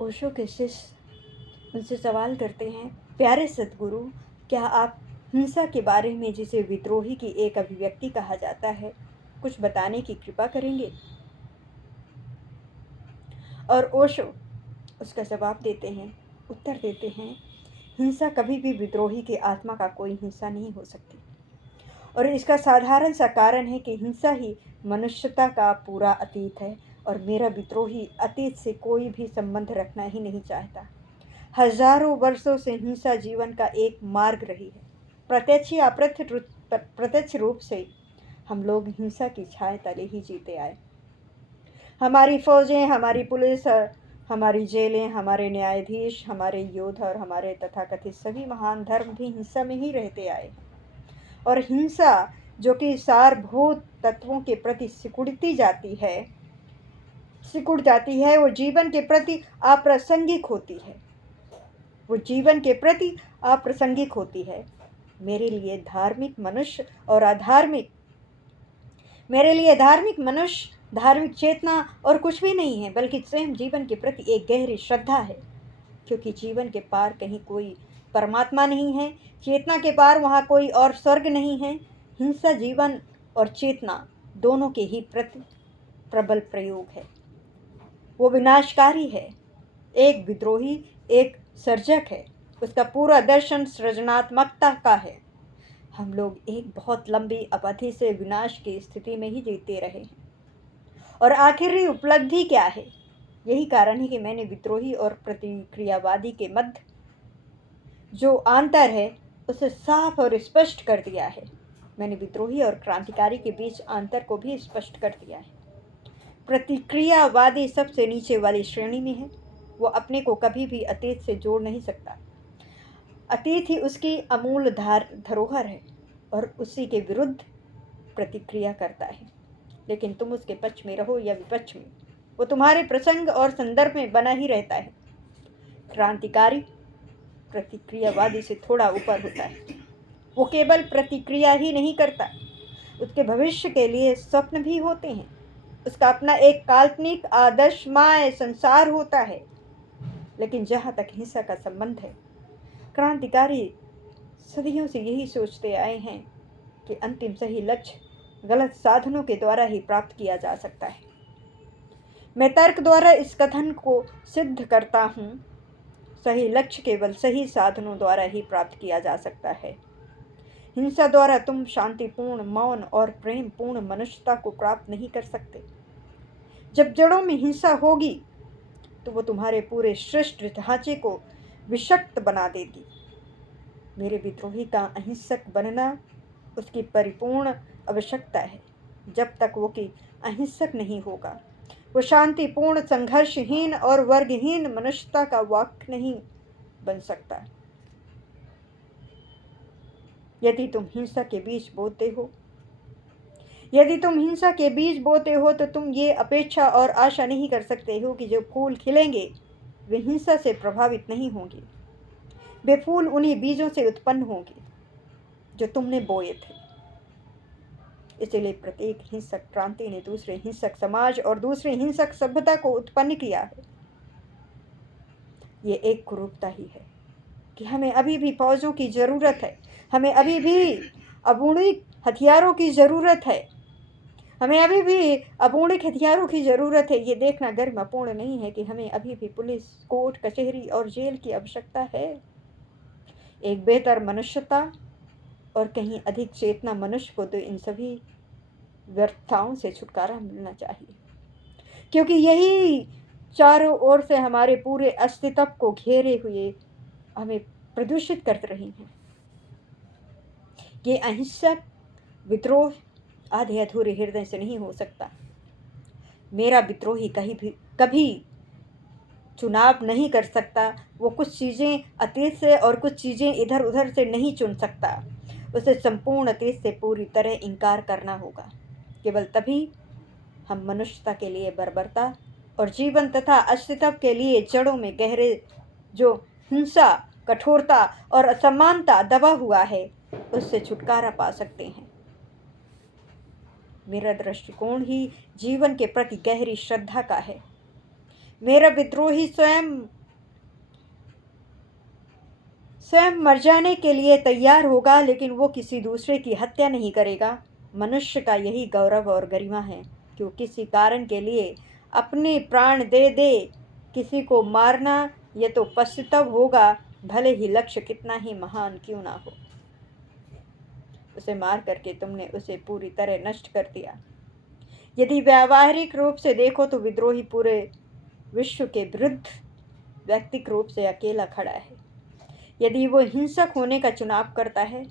ओशो के शिष्य उनसे सवाल करते हैं, प्यारे सद्गुरु, क्या आप हिंसा के बारे में, जिसे विद्रोही की एक अभिव्यक्ति कहा जाता है, कुछ बताने की कृपा करेंगे? और ओशो उसका जवाब देते हैं, उत्तर देते हैं, हिंसा कभी भी विद्रोही की आत्मा का कोई हिस्सा नहीं हो सकती। और इसका साधारण सा कारण है कि हिंसा ही मनुष्यता का पूरा अतीत है, और मेरा विद्रोही अतीत से कोई भी संबंध रखना ही नहीं चाहता। हजारों वर्षों से हिंसा जीवन का एक मार्ग रही है। प्रत्यक्ष या प्रत्यक्ष रूप से हम लोग हिंसा की छाया तले ही जीते आए। हमारी फौजें, हमारी पुलिस, हमारी जेलें, हमारे न्यायाधीश, हमारे योद्धा और हमारे तथाकथित सभी महान धर्म भी हिंसा में ही रहते आए। और हिंसा जो कि सारभूत तत्वों के प्रति सिकुड़ जाती है, वो जीवन के प्रति अप्रासंगिक होती है। मेरे लिए धार्मिक मनुष्य, धार्मिक चेतना और कुछ भी नहीं है, बल्कि स्वयं जीवन के प्रति एक गहरी श्रद्धा है। क्योंकि जीवन के पार कहीं कोई परमात्मा नहीं है, चेतना के पार वहाँ कोई और स्वर्ग नहीं है। हिंसा जीवन और चेतना दोनों के ही प्रति प्रबल प्रयोग है। वो विनाशकारी है। एक विद्रोही एक सर्जक है। उसका पूरा दर्शन सृजनात्मकता का है। हम लोग एक बहुत लंबी अवधि से विनाश की स्थिति में ही जीते रहे हैं। और आखिरी उपलब्धि क्या है? यही कारण है कि मैंने विद्रोही और प्रतिक्रियावादी के मध्य जो अंतर है उसे साफ और स्पष्ट कर दिया है। मैंने विद्रोही और क्रांतिकारी के बीच अंतर को भी स्पष्ट कर दिया है। प्रतिक्रियावादी सबसे नीचे वाली श्रेणी में है। वो अपने को कभी भी अतीत से जोड़ नहीं सकता। अतीत ही उसकी अमूल धरोहर है और उसी के विरुद्ध प्रतिक्रिया करता है। लेकिन तुम उसके पक्ष में रहो या विपक्ष में, वो तुम्हारे प्रसंग और संदर्भ में बना ही रहता है। क्रांतिकारी प्रतिक्रियावादी से थोड़ा ऊपर होता है। वो केवल प्रतिक्रिया ही नहीं करता, उसके भविष्य के लिए स्वप्न भी होते हैं। उसका अपना एक काल्पनिक आदर्शमय संसार होता है। लेकिन जहाँ तक हिंसा का संबंध है, क्रांतिकारी सदियों से यही सोचते आए हैं कि अंतिम सही लक्ष्य गलत साधनों के द्वारा ही प्राप्त किया जा सकता है। मैं तर्क द्वारा इस कथन को सिद्ध करता हूँ। सही लक्ष्य केवल सही साधनों द्वारा ही प्राप्त किया जा सकता है। हिंसा द्वारा तुम शांतिपूर्ण, मौन और प्रेम पूर्ण मनुष्यता को प्राप्त नहीं कर सकते। जब जड़ों में हिंसा होगी तो वो तुम्हारे पूरे सृष्टि ढांचे को विषक्त बना देगी। मेरे विद्रोही का अहिंसक बनना उसकी परिपूर्ण आवश्यकता है। जब तक वो कि अहिंसक नहीं होगा, वो शांतिपूर्ण, संघर्षहीन और वर्गहीन मनुष्यता का वाक्य नहीं बन सकता। यदि तुम हिंसा के बीज बोते हो तो तुम ये अपेक्षा और आशा नहीं कर सकते हो कि जो फूल खिलेंगे वे हिंसा से प्रभावित नहीं होंगे। वे फूल उन्हीं बीजों से उत्पन्न होंगे जो तुमने बोए थे। इसलिए प्रत्येक हिंसक क्रांति ने दूसरे हिंसक समाज और दूसरी हिंसक सभ्यता को उत्पन्न किया है। ये एक कुरूपता ही है कि हमें अभी भी फौजों की जरूरत है। हमें अभी भी अपूर्णिक हथियारों की जरूरत है। ये देखना गर्मपूर्ण नहीं है कि हमें अभी भी पुलिस, कोर्ट, कचहरी और जेल की आवश्यकता है। एक बेहतर मनुष्यता और कहीं अधिक चेतना मनुष्य को तो इन सभी व्यर्थताओं से छुटकारा मिलना चाहिए, क्योंकि यही चारों ओर से हमारे पूरे अस्तित्व को घेरे हुए हमें प्रदूषित कर रही हैं। ये अहिंसक विद्रोह आधे अधूरे हृदय से नहीं हो सकता। मेरा विद्रोही कभी चुनाव नहीं कर सकता। वो कुछ चीज़ें अतीत से और कुछ चीज़ें इधर उधर से नहीं चुन सकता। उसे संपूर्ण अतीत से पूरी तरह इनकार करना होगा। केवल तभी हम मनुष्यता के लिए बर्बरता और जीवन तथा अस्तित्व के लिए जड़ों में गहरे जो हिंसा, कठोरता और असमानता दबा हुआ है, उससे छुटकारा पा सकते हैं। मेरा दृष्टिकोण ही जीवन के प्रति गहरी श्रद्धा का है। मेरा विद्रोही स्वयं मर जाने के लिए तैयार होगा, लेकिन वो किसी दूसरे की हत्या नहीं करेगा। मनुष्य का यही गौरव और गरिमा है कि वो किसी कारण के लिए अपने प्राण दे दे। किसी को मारना ये तो पश्चाताप होगा, भले ही लक्ष्य कितना ही महान क्यों ना हो। उसे मार करके तुमने उसे पूरी तरह नष्ट कर दिया। यदि व्यावहारिक रूप से देखो तो विद्रोही पूरे विश्व के विरुद्ध व्यक्तिगत रूप से अकेला खड़ा है। यदि वो हिंसक होने का चुनाव करता है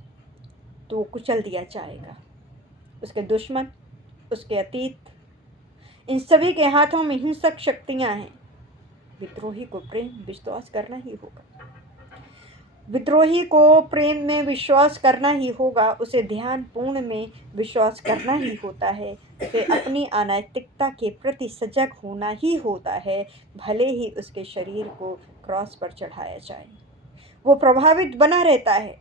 तो वो कुचल दिया जाएगा। उसके दुश्मन, उसके अतीत, इन सभी के हाथों में हिंसक शक्तियां हैं। विद्रोही को प्रेम विश्वास करना ही होगा। विद्रोही को प्रेम में विश्वास करना ही होगा। उसे ध्यान पूर्ण में विश्वास करना ही होता है। उसे अपनी अनैतिकता के प्रति सजग होना ही होता है, भले ही उसके शरीर को क्रॉस पर चढ़ाया जाए। वो प्रभावित बना रहता है।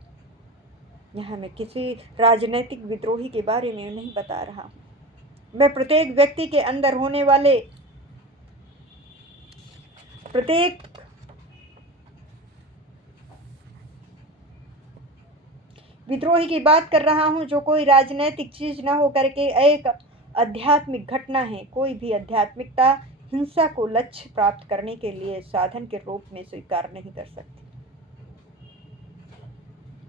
यहाँ मैं किसी राजनीतिक विद्रोही के बारे में नहीं बता रहा हूँ। मैं प्रत्येक व्यक्ति के अंदर होने वाले प्रत्येक विद्रोही की बात कर रहा हूँ, जो कोई राजनीतिक चीज न हो करके एक आध्यात्मिक घटना है। कोई भी आध्यात्मिकता हिंसा को लक्ष्य प्राप्त करने के लिए साधन के रूप में स्वीकार नहीं कर सकती।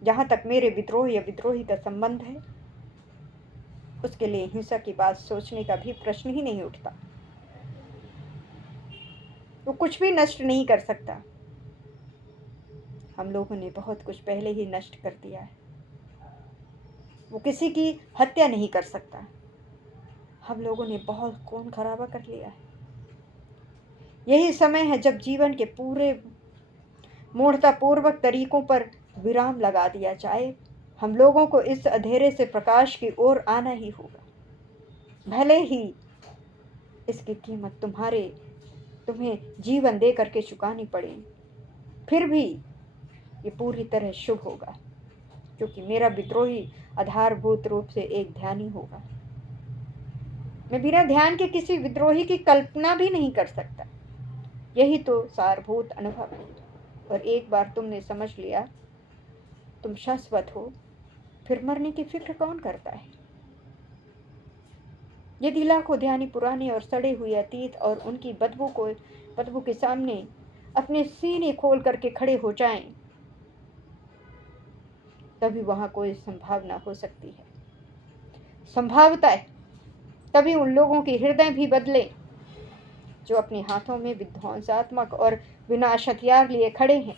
जहां तक मेरे विद्रोह या विद्रोही का संबंध है, उसके लिए हिंसा की बात सोचने का भी प्रश्न ही नहीं उठता। वो कुछ भी नष्ट नहीं कर सकता। हम लोगों ने बहुत कुछ पहले ही नष्ट कर दिया है। वो किसी की हत्या नहीं कर सकता। हम लोगों ने बहुत खून खराबा कर लिया है। यही समय है जब जीवन के पूरे मूर्खतापूर्वक तरीकों पर विराम लगा दिया जाए। हम लोगों को इस अंधेरे से प्रकाश की ओर आना ही होगा, भले ही इसकी कीमत तुम्हें जीवन दे करके चुकानी पड़े। फिर भी ये पूरी तरह शुभ होगा, क्योंकि मेरा विद्रोही आधारभूत रूप से एक ध्यानी होगा। मैं बिना ध्यान के किसी विद्रोही की कल्पना भी नहीं कर सकता। यही तो सारभूत अनुभव है। और एक बार तुमने समझ लिया तुम शाश्वत हो, फिर मरने की फिक्र कौन करता है। यदि लाखों ध्यानी पुराने और सड़े हुए अतीत और उनकी बदबू के सामने अपने सीने खोल करके खड़े हो जाएं, तभी वहां कोई संभावना हो सकती है। संभावता तभी उन लोगों के हृदय भी बदले जो अपने हाथों में विध्वंसात्मक और विनाश हथियार लिए खड़े हैं।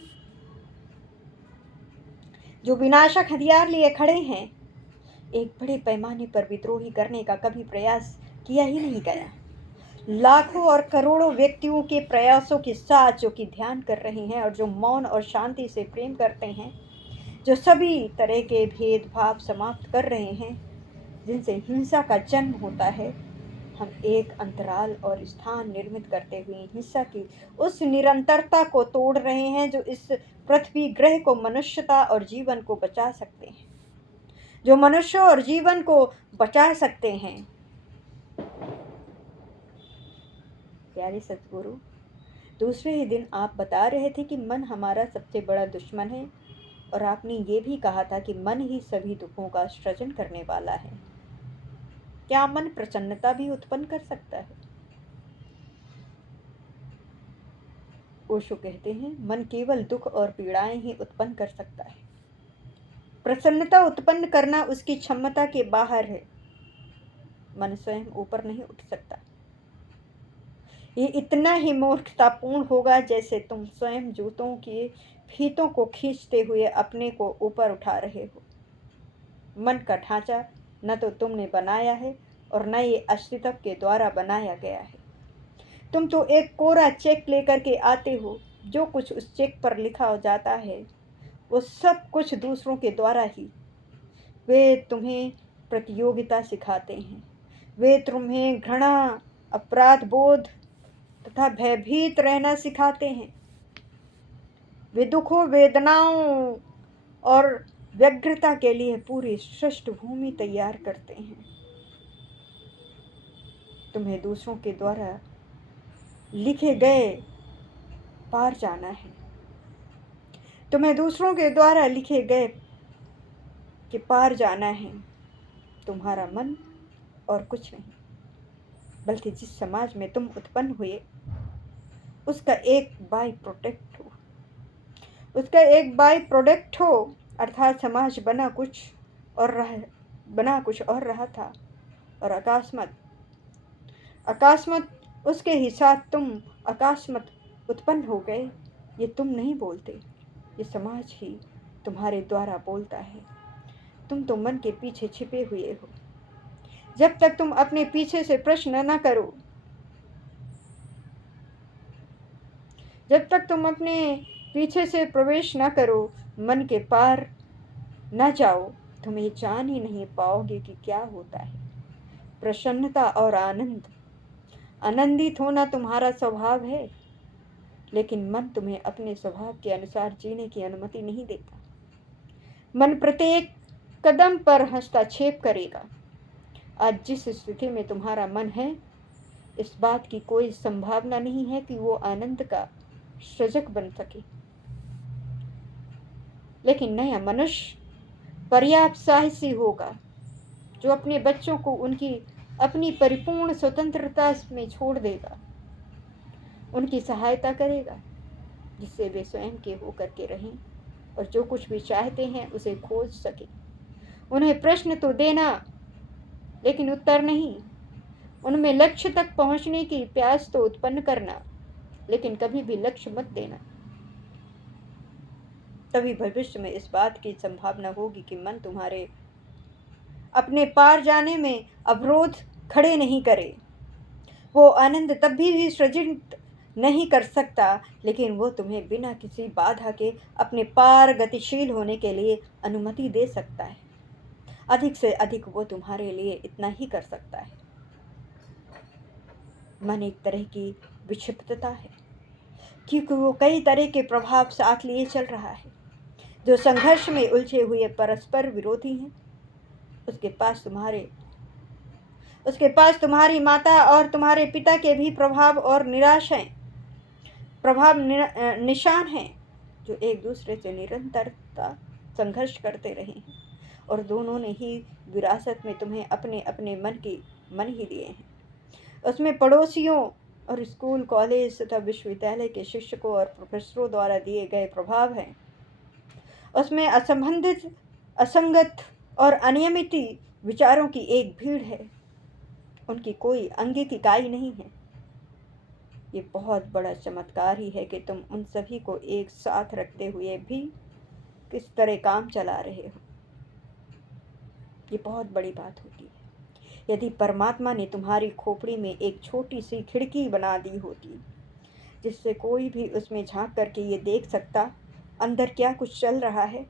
जो विनाशक हथियार लिए खड़े हैं, एक बड़े पैमाने पर विद्रोही करने का कभी प्रयास किया ही नहीं गया। लाखों और करोड़ों व्यक्तियों के प्रयासों के साथ जो कि ध्यान कर रहे हैं और जो मौन और शांति से प्रेम करते हैं, जो सभी तरह के भेदभाव समाप्त कर रहे हैं, जिनसे हिंसा का जन्म होता है, हम एक अंतराल और स्थान निर्मित करते हुए हिंसा की उस निरंतरता को तोड़ रहे हैं जो इस पृथ्वी ग्रह को, मनुष्यता और जीवन को बचा सकते हैं। जो मनुष्य और जीवन को बचा सकते हैं। प्यारे सतगुरु, दूसरे ही दिन आप बता रहे थे कि मन हमारा सबसे बड़ा दुश्मन है, और आपने ये भी कहा था कि मन ही सभी दुखों का सृजन करने वाला है। क्या मन प्रसन्नता भी उत्पन्न कर सकता है? ओशो कहते हैं, मन केवल दुख और पीड़ाएं ही उत्पन्न कर सकता है। प्रसन्नता उत्पन्न करना उसकी क्षमता के बाहर है। मन स्वयं ऊपर नहीं उठ सकता। ये इतना ही मूर्खतापूर्ण होगा जैसे तुम स्वयं जूतों के फीतों को खींचते हुए अपने को ऊपर उठा रहे हो। मन का ढांचा न तो तुमने बनाया है और न ये अस्तित्व के द्वारा बनाया गया है। तुम तो एक कोरा चेक लेकर के आते हो। जो कुछ उस चेक पर लिखा हो जाता है वो सब कुछ दूसरों के द्वारा ही। वे तुम्हें प्रतियोगिता सिखाते हैं। वे तुम्हें घृणा, अपराध बोध तथा भयभीत रहना सिखाते हैं। वे दुखों, वेदनाओं और व्यग्रता के लिए पूरी पृष्ठभूमि तैयार करते हैं। तुम्हें दूसरों के द्वारा लिखे गए पार जाना है। तुम्हें दूसरों के द्वारा लिखे गए के पार जाना है। तुम्हारा मन और कुछ नहीं, बल्कि जिस समाज में तुम उत्पन्न हुए उसका एक बाई प्रोडक्ट हो। उसका एक बाई प्रोडक्ट हो, अर्थात समाज बना कुछ और रहा था, और अकस्मात उसके ही साथ तुम अकस्मात उत्पन्न हो गए। ये तुम नहीं बोलते, ये समाज ही तुम्हारे द्वारा बोलता है। तुम तो मन के पीछे छिपे हुए हो। जब तक तुम अपने पीछे से प्रश्न न करो, जब तक तुम अपने पीछे से प्रवेश न करो, मन के पार न जाओ, तुम ये जान ही नहीं पाओगे कि क्या होता है प्रसन्नता और आनंद। आनंदित होना तुम्हारा स्वभाव है, लेकिन मन तुम्हें अपने स्वभाव के अनुसार जीने की अनुमति नहीं देता। मन प्रत्येक कदम पर हस्तक्षेप करेगा। आज जिस स्थिति में तुम्हारा मन है, इस बात की कोई संभावना नहीं है कि वो आनंद का सृजक बन सके। लेकिन नया मनुष्य पर्याप्त साहसी होगा, जो अपने बच्चों को उनकी अपनी परिपूर्ण स्वतंत्रता में छोड़ देगा, उनकी सहायता करेगा, जिससे वे स्वयं के होकर के रहें और जो कुछ भी चाहते हैं उसे खोज सके। उन्हें प्रश्न तो देना, लेकिन उत्तर नहीं। उनमें लक्ष्य तक पहुंचने की प्यास तो उत्पन्न करना, लेकिन कभी भी लक्ष्य मत देना। तभी भविष्य में इस बात की संभावना होगी कि मन तुम्हारे अपने पार जाने में अवरोध खड़े नहीं करे। वो आनंद तब भी सृजित नहीं कर सकता, लेकिन वो तुम्हें बिना किसी बाधा के अपने पार गतिशील होने के लिए अनुमति दे सकता है। अधिक से अधिक वो तुम्हारे लिए इतना ही कर सकता है। मन एक तरह की विक्षिप्तता है, क्योंकि वो कई तरह के प्रभाव साथ लिए चल रहा है, जो संघर्ष में उलझे हुए परस्पर विरोधी हैं। उसके पास तुम्हारी माता और तुम्हारे पिता के भी प्रभाव और निशान हैं, जो एक दूसरे से निरंतरता संघर्ष करते रहे हैं, और दोनों ने ही विरासत में तुम्हें अपने अपने मन ही दिए हैं। उसमें पड़ोसियों और स्कूल, कॉलेज तथा विश्वविद्यालय के शिक्षकों और प्रोफेसरों द्वारा दिए गए प्रभाव हैं। उसमें असंबंधित, असंगत और अनियमित विचारों की एक भीड़ है। उनकी कोई अंगिक इकाई नहीं है। ये बहुत बड़ा चमत्कार ही है कि तुम उन सभी को एक साथ रखते हुए भी किस तरह काम चला रहे हो। ये बहुत बड़ी बात होती है। यदि परमात्मा ने तुम्हारी खोपड़ी में एक छोटी सी खिड़की बना दी होती, जिससे कोई भी उसमें झांक करके ये देख सकता अंदर क्या कुछ चल रहा है,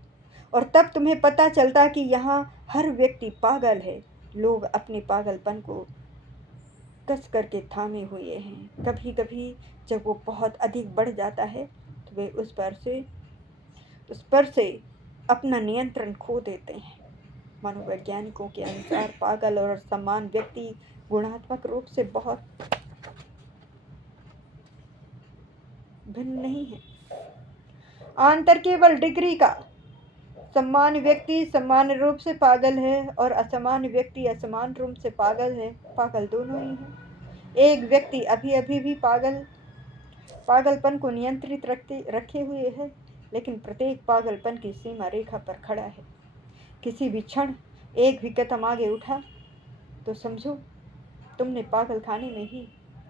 और तब तुम्हें पता चलता कि यहाँ हर व्यक्ति पागल है। लोग अपने पागलपन को कस करके थामे हुए हैं। कभी कभी जब वो बहुत अधिक बढ़ जाता है, तो वे उस पर से अपना नियंत्रण खो देते हैं। मनोवैज्ञानिकों के अनुसार पागल और समान व्यक्ति गुणात्मक रूप से बहुत भिन्न नहीं है। अंतर केवल डिग्री का। समान व्यक्ति समान रूप से पागल है और असमान व्यक्ति असमान रूप से पागल है। पागल दोनों ही है। एक व्यक्ति अभी अभी भी पागलपन को नियंत्रित रखे हुए है, लेकिन प्रत्येक पागलपन की सीमा रेखा पर खड़ा है। किसी भी क्षण एक भी कदम आगे उठा तो समझो तुमने पागल खाने में ही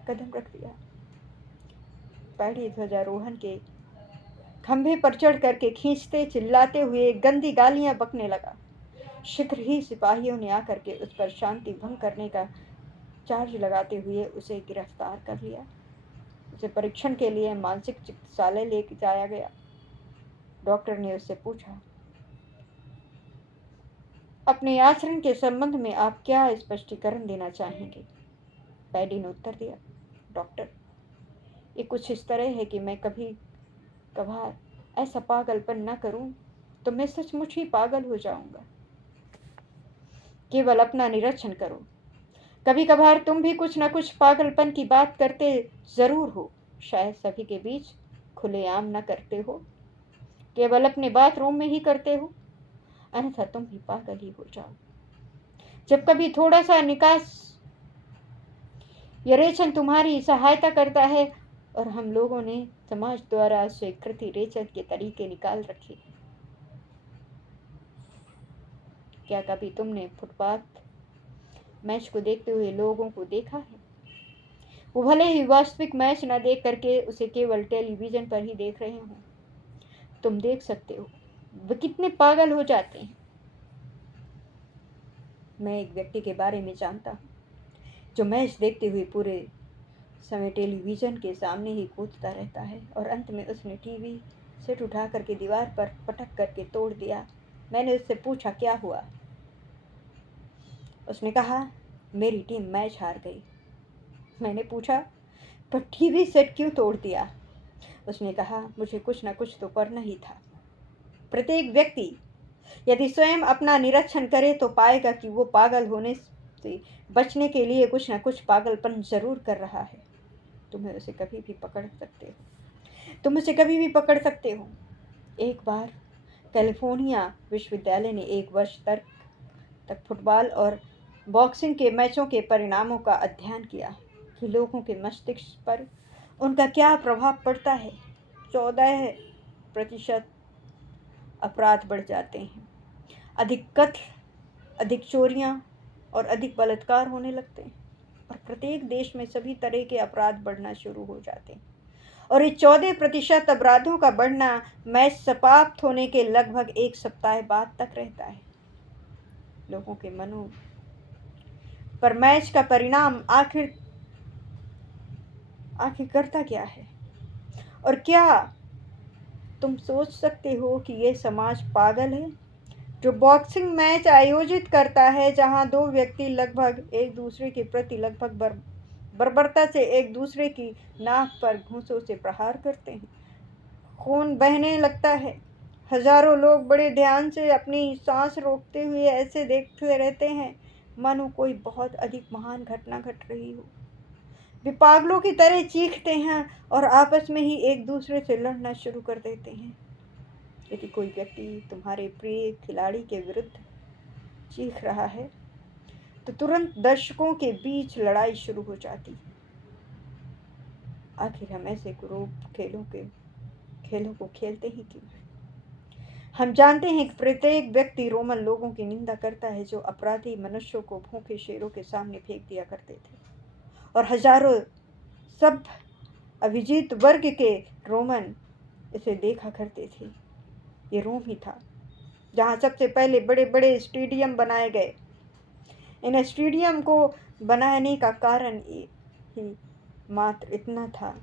कदम रख दिया। पैड़ी ध्वजारोहण के खंभे पर चढ़ करके खींचते चिल्लाते हुए गंदी गालियां बकने लगा। शीघ्र ही सिपाहियों ने आकर के उस पर शांति भंग करने का चार्ज लगाते हुए उसे गिरफ्तार कर लिया। उसे परीक्षण के लिए मानसिक चिकित्सालय ले जाया गया। डॉक्टर ने उससे पूछा, अपने आचरण के संबंध में आप क्या स्पष्टीकरण देना चाहेंगे? पैडी ने उत्तर दिया, डॉक्टर, ये कुछ इस तरह है कि मैं कभी कभार ऐसा पागलपन न करूं तो मैं सचमुच ही पागल हो जाऊंगा। केवल अपना निरीक्षण करो। कभी कभार तुम भी कुछ न कुछ पागलपन की बात करते जरूर हो, शायद सभी के बीच खुलेआम न करते हो, केवल अपने बाथरूम में ही करते हो, अन्यथा तुम भी पागल ही हो जाओ। जब कभी थोड़ा सा निकास यह रेचन तुम्हारी सहायता करता है, और हम लोगों ने समाज द्वारा स्वीकृत रेचन के तरीके निकाल रखे हैं। क्या कभी तुमने फुटपाथ मैच को देखते हुए लोगों को देखा है? वो भले ही वास्तविक मैच न देख करके उसे केवल टेलीविजन पर ही देख रहे हो, तुम देख सकते हो वे कितने पागल हो जाते हैं। मैं एक व्यक्ति के बारे में जानता हूँ जो मैच देखते हुए पूरे समय टेलीविजन के सामने ही कूदता रहता है, और अंत में उसने टीवी सेट उठा करके दीवार पर पटक करके तोड़ दिया। मैंने उससे पूछा क्या हुआ? उसने कहा मेरी टीम मैच हार गई। मैंने पूछा पर टीवी सेट क्यों तोड़ दिया? उसने कहा मुझे कुछ न कुछ तो करना ही था। प्रत्येक व्यक्ति यदि स्वयं अपना निरीक्षण करे तो पाएगा कि वो पागल होने से बचने के लिए कुछ न कुछ पागलपन जरूर कर रहा है। तुम उसे कभी भी पकड़ सकते हो। एक बार कैलिफोर्निया विश्वविद्यालय ने एक वर्ष तक फुटबॉल और बॉक्सिंग के मैचों के परिणामों का अध्ययन किया कि लोगों के मस्तिष्क पर उनका क्या प्रभाव पड़ता है। 14% अपराध बढ़ जाते हैं, अधिक कत्ल, अधिक चोरियां और अधिक बलात्कार होने लगते हैं, और प्रत्येक देश में सभी तरह के अपराध बढ़ना शुरू हो जाते हैं। और इस 14% अपराधों का बढ़ना मैच समाप्त होने के लगभग एक सप्ताह बाद तक रहता है। लोगों के मनों पर मैच का परिणाम आखिर करता क्या है? और क्या तुम सोच सकते हो कि ये समाज पागल है जो बॉक्सिंग मैच आयोजित करता है जहां दो व्यक्ति लगभग एक दूसरे के प्रति लगभग बर्बरता से एक दूसरे की नाक पर घूंसों से प्रहार करते हैं, खून बहने लगता है, हजारों लोग बड़े ध्यान से अपनी सांस रोकते हुए ऐसे देखते रहते हैं मानो कोई बहुत अधिक महान घटना घट रही हो। वे पागलों की तरह चीखते हैं और आपस में ही एक दूसरे से लड़ना शुरू कर देते हैं। यदि कोई व्यक्ति तुम्हारे प्रिय खिलाड़ी के विरुद्ध चीख रहा है तो तुरंत दर्शकों के बीच लड़ाई शुरू हो जाती है। आखिर हम ऐसे क्रूर खेलों को खेलते ही क्यों? हम जानते हैं कि प्रत्येक व्यक्ति रोमन लोगों की निंदा करता है जो अपराधी मनुष्यों को भूखे शेरों के सामने फेंक दिया करते थे, और हजारों सब अभिजीत वर्ग के रोमन इसे देखा करते थे। ये रोम ही था जहाँ सबसे पहले बड़े बड़े स्टेडियम बनाए गए। इन स्टेडियम को बनाने का कारण ही मात्र इतना था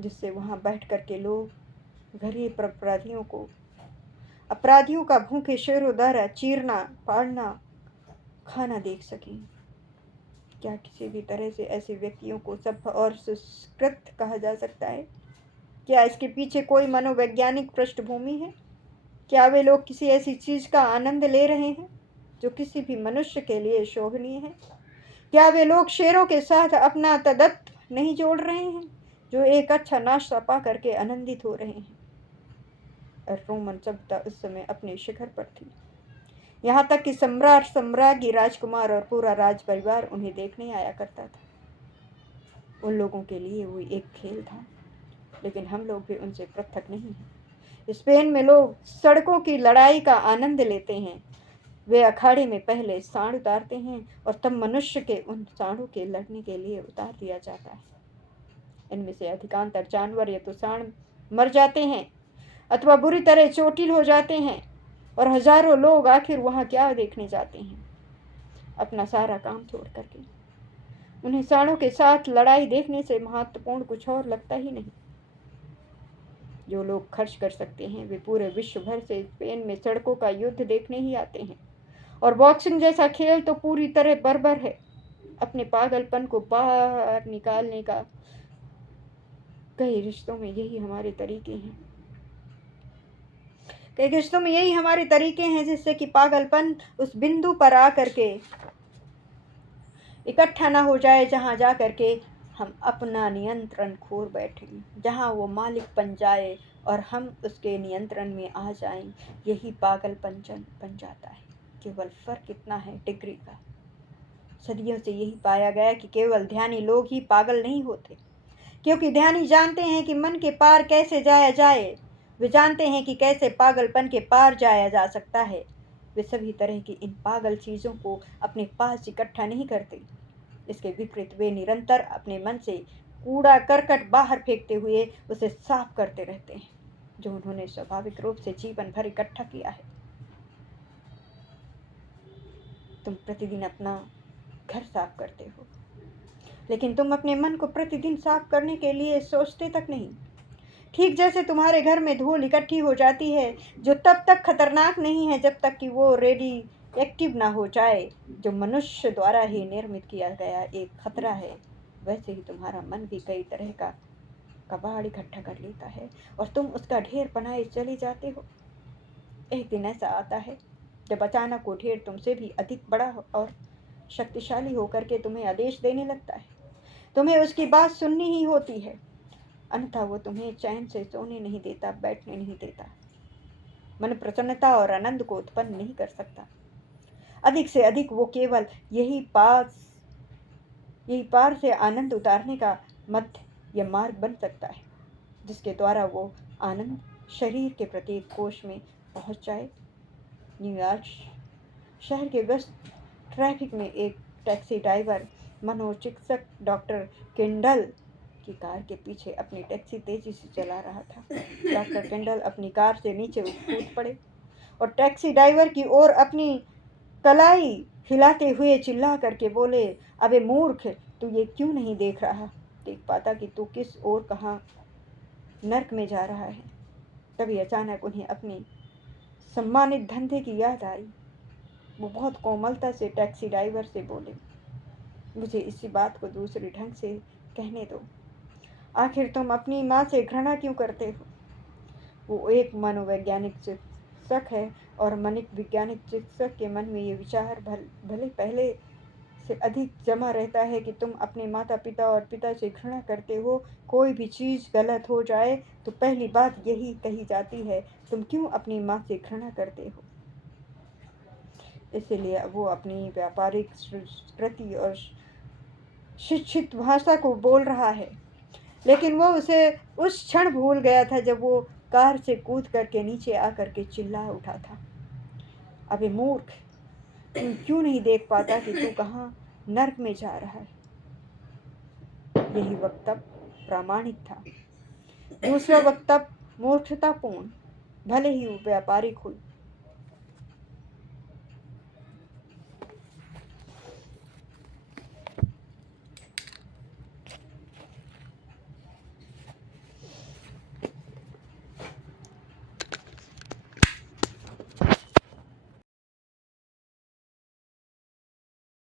जिससे वहाँ बैठ कर के लोग गरीब अपराधियों का भूखे शेरों द्वारा चीरना पाड़ना खाना देख सकें। क्या किसी भी तरह से ऐसे व्यक्तियों को सभ्य और सुसंस्कृत कहा जा सकता है? क्या इसके पीछे कोई मनोवैज्ञानिक पृष्ठभूमि है? क्या वे लोग किसी ऐसी चीज का आनंद ले रहे हैं जो किसी भी मनुष्य के लिए शोभनीय है? क्या वे लोग शेरों के साथ अपना तदत्व नहीं जोड़ रहे हैं जो एक अच्छा नाश्ता पा करके आनंदित हो रहे हैं? और रोमन सभ्यता उस समय अपने शिखर पर थी, यहाँ तक कि सम्राट, सम्राज्ञी, राजकुमार और पूरा राज परिवार उन्हें देखने आया करता था। उन लोगों के लिए वो एक खेल था, लेकिन हम लोग भी उनसे पृथक नहीं हैं। स्पेन में लोग सड़कों की लड़ाई का आनंद लेते हैं। वे अखाड़े में पहले सांड उतारते हैं और तब मनुष्य के उन सांडों के लड़ने के लिए उतार दिया जाता है। इनमें से अधिकांतर जानवर या तो सांड मर जाते हैं अथवा बुरी तरह चोटिल हो जाते हैं, और हजारों लोग आखिर वहां क्या देखने जाते हैं अपना सारा काम छोड़ करके। उन्हें सांडों के साथ लड़ाई देखने से महत्वपूर्ण कुछ और लगता ही नहीं। जो लोग खर्च कर सकते हैं वे पूरे विश्व भर से स्पेन में सड़कों का युद्ध देखने ही आते हैं, और बॉक्सिंग जैसा खेल तो पूरी तरह बर्बर है। अपने पागलपन को बाहर निकालने का कई रिश्तों में यही हमारे तरीके हैं जिससे कि पागलपन उस बिंदु पर आकर के इकट्ठा ना हो जाए जहाँ जा कर के हम अपना नियंत्रण खो बैठें, जहाँ वो मालिक बन जाए और हम उसके नियंत्रण में आ जाएं। यही पागलपन बन जाता है। केवल फ़र्क इतना है डिग्री का। सदियों से यही पाया गया कि केवल ध्यानी लोग ही पागल नहीं होते, क्योंकि ध्यानी जानते हैं कि मन के पार कैसे जाया जाए। वे जानते हैं कि कैसे पागलपन के पार जाया जा सकता है। वे सभी तरह की इन पागल चीज़ों को अपने पास इकट्ठा नहीं करते। इसके विपरीत वे निरंतर अपने मन से कूड़ा करकट बाहर फेंकते हुए उसे साफ करते रहते हैं, जो उन्होंने स्वाभाविक रूप से जीवन भर इकट्ठा किया है। तुम प्रतिदिन अपना घर साफ करते हो, लेकिन तुम अपने मन को प्रतिदिन साफ करने के लिए सोचते तक नहीं। ठीक जैसे तुम्हारे घर में धूल इकट्ठी हो जाती है, जो तब तक खतरनाक नहीं है जब तक कि वो रेडी एक्टिव ना हो जाए, जो मनुष्य द्वारा ही निर्मित किया गया एक खतरा है, वैसे ही तुम्हारा मन भी कई तरह का कबाड़ इकट्ठा कर लेता है और तुम उसका ढेर बनाए चले जाते हो। एक दिन ऐसा आता है जब अचानक वो ढेर तुमसे भी अधिक बड़ा और शक्तिशाली होकर के तुम्हें आदेश देने लगता है। तुम्हें उसकी बात सुननी ही होती है, अन्यथा वो तुम्हें चैन से सोने नहीं देता, बैठने नहीं देता। मन प्रसन्नता और आनंद को उत्पन्न नहीं कर सकता। अधिक से अधिक वो केवल यही पार से आनंद उतारने का मध्य या मार्ग बन सकता है, जिसके द्वारा वो आनंद शरीर के प्रत्येक कोश में पहुंच जाए। न्यूयॉर्क शहर के व्यस्त ट्रैफिक में एक टैक्सी ड्राइवर मनोचिकित्सक डॉक्टर केंडल की कार के पीछे अपनी टैक्सी तेजी से चला रहा था। डॉक्टर केंडल अपनी कार से नीचे कूद पड़े और टैक्सी ड्राइवर की ओर अपनी कलाई हिलाते हुए चिल्ला करके बोले, अबे मूर्ख, तू ये क्यों नहीं देख पाता कि तू किस ओर कहाँ नर्क में जा रहा है। तभी अचानक उन्हें अपने सम्मानित धंधे की याद आई। वो बहुत कोमलता से टैक्सी ड्राइवर से बोले, मुझे इसी बात को दूसरे ढंग से कहने दो। आखिर तुम अपनी माँ से घृणा क्यों करते हो? वो एक मनोवैज्ञानिक चिकित्सक है और मनोवैज्ञानिक चिकित्सक के मन में ये विचार भले पहले से अधिक जमा रहता है कि तुम अपने माता पिता और पिता से घृणा करते हो। कोई भी चीज़ गलत हो जाए तो पहली बात यही कही जाती है, तुम क्यों अपनी माँ से घृणा करते हो। इसलिए वो अपनी व्यापारिक संस्कृति और शिक्षित भाषा को बोल रहा है, लेकिन वो उसे उस क्षण भूल गया था जब वो कार से कूद करके नीचे आकर के चिल्ला उठा था, अबे मूर्ख, तू क्यों नहीं देख पाता कि तू कहाँ नर्क में जा रहा है। यही वक्तव्य प्रामाणिक था। दूसरा वक्तव्य मूर्खतापूर्ण, भले ही वो व्यापारिक हो,